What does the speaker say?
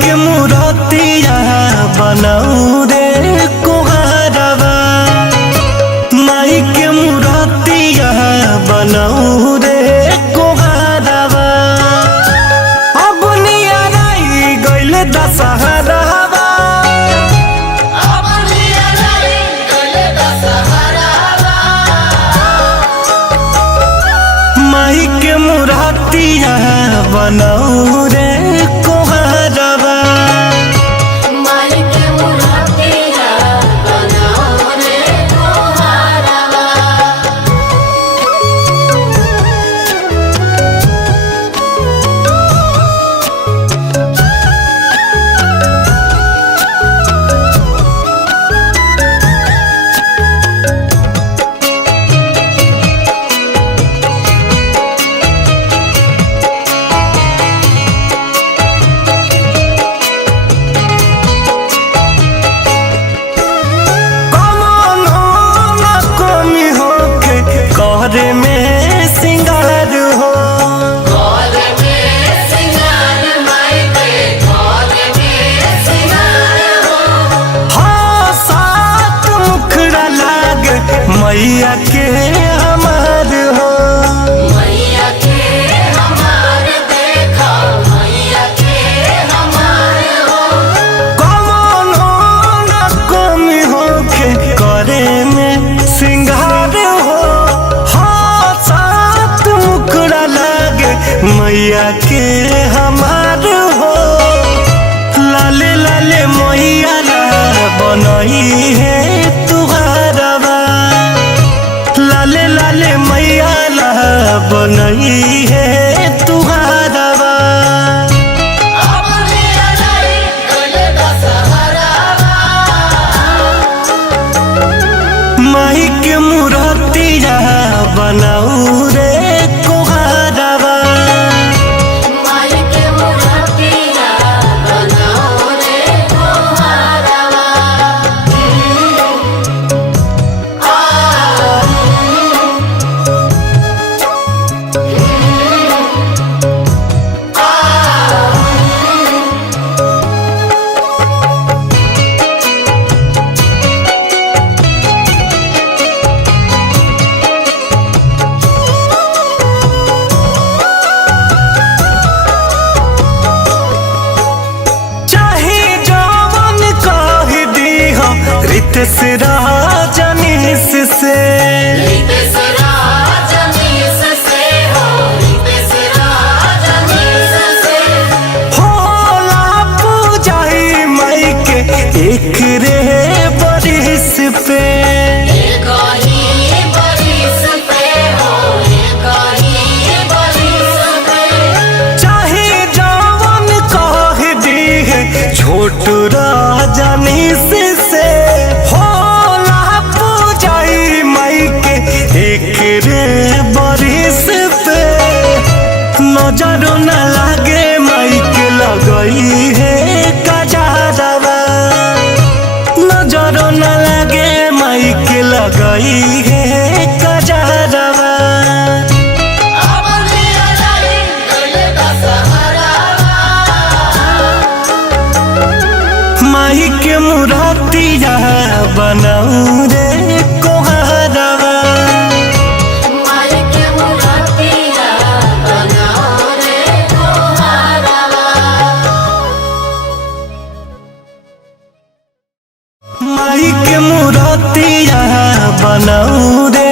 के मूर्तिया बनाऊ रे कुहारवा, माई के मूर्तिया बनाऊ रे कुहारवा। अब नियराई गइल दशहरावा, माई के मूर्तिया बनाऊ रे कुहारवा। घर में सिंगार हो, घर में सिंगार माई के घर में सिंगार हो। हाँ सात मुखड़ा लाग मैया के हमार हो, मैया के हमार देखो मैया के हमार हो। कौनो न कमी होके करे में सिंगार हो। मैया के हमार हो, लाले लाले मैया ला बनई है तुहारवा, लाले लाले मैया ला बनई है तुहारवा। अब नियराई गइल दशहरावा, माई के मूर्तिया बनाऊ रे कुहारवा। रितेश राजनीश से, रितेश राजनीश से हो, रितेश राजनीश से होला पूजाई माई के एक रे बरिस पे। एक ही बरिस पे हो, एक ही बरिस पे। चाहे जवान कह दी है छोट राजनीश से, एक रे बरिस पे। नजरो न लागे माई के लगई है कजरवा, नजरो न लागे माई के लगई है कजरवा। अब नियराई गइल दशहरावा, माई के मूर्तिया बनाऊ रे कुहारवा। माई के मूर्तिया बनाऊ रे